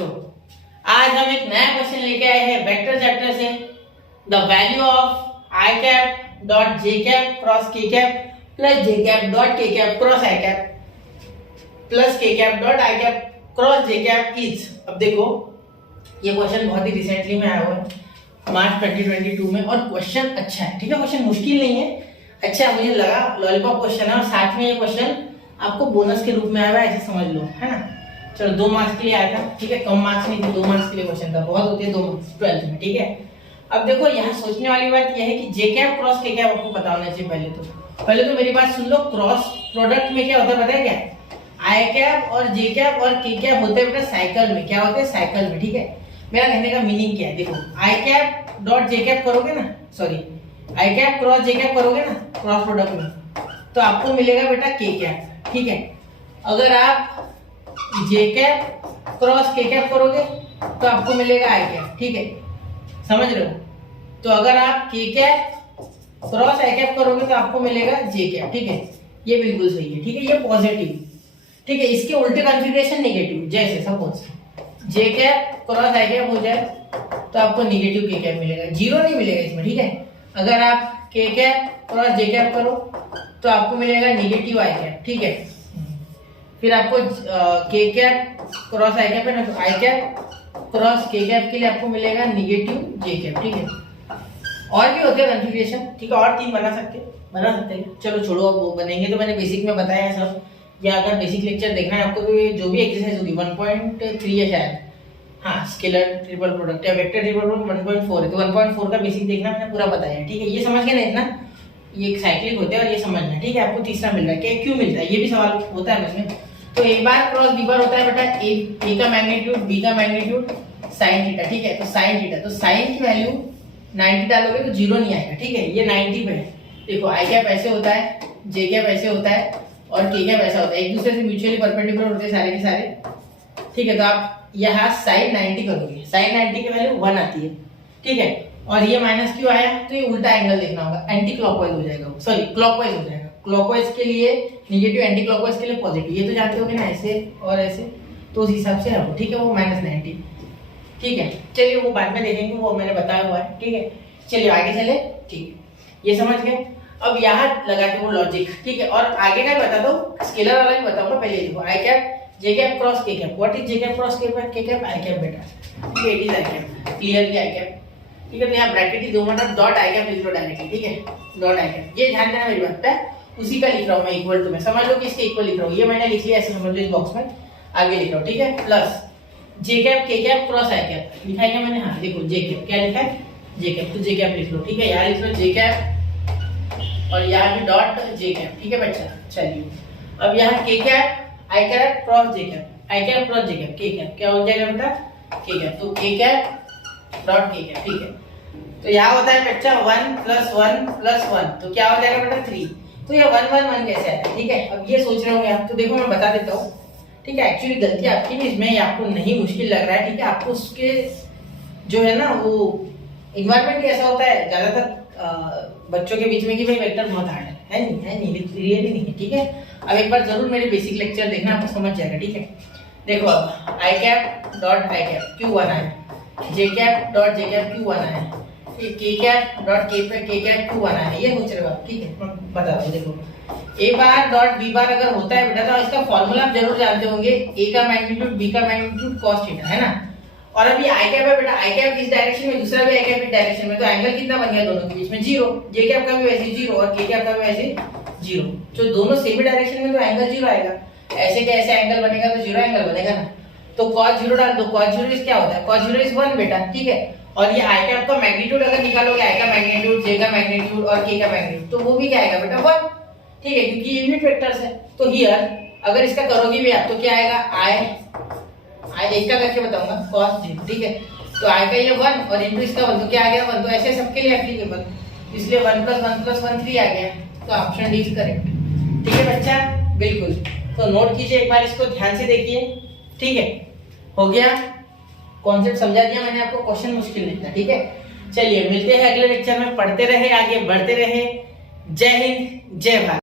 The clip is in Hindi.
बच्चों, आज हम एक नया क्वेश्चन लेके आए हैं वेक्टर चैप्टर से। The value of I cap dot J cap cross के कैप प्लस जे कैप डॉट के कैप क्रॉस आई कैप प्लस के cap dot I cap cross J cap is. अब देखो, ये क्वेश्चन बहुत ही रिसेंटली में आया हुआ है मार्च 2022 में, और क्वेश्चन अच्छा है। ठीक है, क्वेश्चन मुश्किल नहीं है, अच्छा है, मुझे लगा लॉलीपॉप क्वेश्चन है, और साथ में ये क्वेश्चन आपको बोनस के रूप में आया हुआ है, ऐसे समझ लो, है ना। चलो 2 मार्क्स के लिए आया था, ठीक है, कम मार्क्स नहीं थे, 2 मार्क्स के लिए क्वेश्चन था, बहुत होते हैं 2 मार्क्स 12th में, ठीक है। अब देखो, यहाँ सोचने वाली बात यह है कि जे कैप क्रॉस के कैप आपको पता होना चाहिए। पहले तो मेरी बात सुन लो, क्रॉस प्रोडक्ट में क्या होता है पता है क्या? आई कैप और जे कैप और के कैप होते हैं बेटा साइकिल में। क्या होते हैं? साइकिल में, ठीक है। मेरा कहने का मीनिंग क्या है, देखो, आई कैप डॉट जे कैप करोगे ना, सॉरी, आई कैप क्रॉस जे कैप करोगे ना क्रॉस प्रोडक्ट में, तो आपको मिलेगा बेटा के कैप, ठीक है। अगर आप जे कैप क्रॉस के कैप करोगे तो आपको मिलेगा आई कैप, ठीक है, समझ रहे हो। तो अगर आप के कैप क्रॉस आई कैप करोगे तो आपको मिलेगा जे कैप, ठीक है, ये बिल्कुल सही है, ठीक है, ये पॉजिटिव, ठीक है। इसके उल्टे कॉन्फ़िगरेशन नेगेटिव, जैसे सपोज जे कैप क्रॉस आई कैप हो जाए तो आपको नेगेटिव के कैप मिलेगा, जीरो नहीं मिलेगा इसमें, ठीक है। अगर आप के कैप क्रॉस जे कैप करो तो आपको मिलेगा नेगेटिव आई कैप, ठीक है। फिर आपको के कैप क्रॉस आई कैप है ना, तो आई कैप क्रॉस के कैप के लिए आपको मिलेगा नेगेटिव जे कैप, ठीक है। और भी होते हैं कॉन्फ़िगरेशन, ठीक है, और 3 बना सकते हैं। चलो छोड़ो, अब वो बनेंगे तो मैंने बेसिक में बताया है सब, या अगर बेसिक लेक्चर देखना है आपको तो ये जो भी एक्सरसाइज होगी 1.3 है शायद, हाँ, स्केलर ट्रिपल प्रोडक्ट या वेक्टर ट्रिपल प्रोडक्ट 1.4 है, तो 1.4 का बेसिक देखना मैंने पूरा बताया है, ठीक है। ये समझ के ना इतना, ये साइक्लिक होते हैं और ये समझना, ठीक है। आपको तीसरा मिल रहा है, क्यों मिलता है, ये भी सवाल होता है इसमें। तो एक बार क्रॉस बी बार होता है बेटा ए का मैग्नीट्यूड, बी का मैग्नीट्यूड, साइन थीटा, ठीक है। तो साइन थीटा, तो साइन की वैल्यू 90 डालोगे तो 0 नहीं आएगा, ठीक है, ये 90 पे है। देखो, आई कैप ऐसे होता है, जे कैप ऐसे होता है और के कैप ऐसा होता है, एक दूसरे से म्यूचुअली परपेंडिकुलर होते हैं सारे के सारे, ठीक है। तो आप यहाँ साइन 90 करोगे, साइन 90 की वैल्यू 1 आती है, ठीक है। और ये माइनस क्यों आया, तो ये उल्टा एंगल देखना होगा, एंटी क्लॉकवाइज हो जाएगा, सॉरी क्लॉकवाइज हो जाएगा। क्लॉकवाइज के लिए नेगेटिव, एंटी क्लॉकवाइज के लिए पॉजिटिव, ये तो जानते होगे ना, ऐसे और ऐसे, तो उस हिसाब से रखो, ठीक है। वो -90, ठीक है। चलिए वो बाद में देखेंगे, वो मैंने बताया हुआ है, ठीक है। चलिए आगे चले, ठीक है, ये समझ गए। अब यहाँ लगाते वो लॉजिक, ठीक है, और आगे का बता दो, स्केलर वाला भी बताऊंगा। पहले देखो, आई कैप जे कैप क्रॉस के cap, what is J cap cross के कैप? आई कैप बेटा, ठीक है, it is I cap, clearly I cap, ठीक है। तो यहाँ ब्रैकेट ही 2 मतलब डॉट आई कैप लिख लो डायरेक्टली, ठीक है, डॉट आई कैप। ये ध्यान देना मेरी बात पे, उसी का लिख रहा हूँ मैं, इक्वल टू में समझ लो कि इसके इक्वल लिख रहा हूँ, ये मैंने लिख लिया, ऐसे समझ लो इस बॉक्स में, आगे लिख रहा हूँ, ठीक है। प्लस जे कैप के कैप क्रॉस आई कैप लिखा है क्या मैंने? हाँ, देखो जे कैप क्या लिखा है, जे कैप, तो जे कैप लिख लो, ठीक है। यहाँ लिख लो जे कैप और यहाँ भी डॉट जे कैप, ठीक है बच्चा। चलिए अब यहाँ के कैप आई कैप क्रॉस जे कैप, आई कैप क्रॉस जे कैप, के कैप क्या हो जाएगा बेटा? के कैप, तो के कैप डॉट के कैप, ठीक है। तो यहाँ होता है बच्चा 1 + 1 + 1, तो क्या हो जाएगा बेटा 3। तो ये 1 1 1 कैसे आया, ठीक है। अब ये सोच रहे होंगे आप, तो देखो मैं बता देता हूँ, ठीक है। एक्चुअली गलती आपकी भी इसमें, आपको नहीं मुश्किल लग रहा है, ठीक है। आपको उसके जो है ना, वो इन्वायरमेंट ऐसा होता है ज्यादातर बच्चों के बीच में कि भाई वेक्टर बहुत हार्ड है नहीं, रियली नहीं है, ठीक है। अब एक बार जरूर मेरे बेसिक लेक्चर देखना, आपको समझ जाएगा, ठीक है। देखो, अब आई कैप डॉट आई कैप क्यों 1 आया, जे कैप डॉट जे कैप क्यों 1 आया, के कैप डॉट के कैप क्यों 1 आया, ये पूछ रहे हो आप, ठीक है। मैं बता दूं, देखो, ए बार डॉट बी बार अगर होता है बेटा, तो इसका फॉर्मूला आप जरूर जानते होंगे, ए का मैग्नीट्यूड बी का मैग्नीट्यूड cos थीटा, है ना। और अभी आई कैप है बेटा, आई कैप इस डायरेक्शन में, दूसरा भी आई कैप इस डायरेक्शन में, तो एंगल कितना बन गया दोनों के बीच में? 0। जे कैप का भी वैसे 0 और के कैप का भी वैसे 0, तो दोनों सेम डायरेक्शन में, तो एंगल 0 आएगा। ऐसे का ऐसे एंगल बनेगा तो 0 एंगल बनेगा ना। तो cos 0 डाल दो, cos 0 इज क्या होता है? cos 0 इज 1 बेटा, ठीक है। और ये आई कैप का मैग्नीट्यूड अगर निकालोगे, आई का मैग्नीट्यूड, जे का मैग्नीट्यूड और के का मैग्नीट्यूड, तो वो भी क्या आएगा बेटा? 1, ठीक है, क्योंकि यूनिट वेक्टर्स है। तो हियर अगर इसका करोगे भी आप, तो क्या आएगा? आई एक का करके बताऊंगा, cos 0, ठीक है। तो आई का ये 1 और इनटू इसका 1, तो क्या आ गया? 1। तो ऐसे सबके लिए एप्लीकेबल, इसलिए 1 + 1 + 1 3 आ गया, तो ऑप्शन डी इज करेक्ट, ठीक है बच्चा, बिल्कुल। तो नोट कीजिए एक बार, इसको ध्यान से देखिए, ठीक है। हो गया, कॉन्सेप्ट समझा दिया मैंने आपको, क्वेश्चन मुश्किल नहीं था, ठीक है। चलिए मिलते हैं अगले लेक्चर में, पढ़ते रहे, आगे बढ़ते रहे। जय हिंद, जय भारत।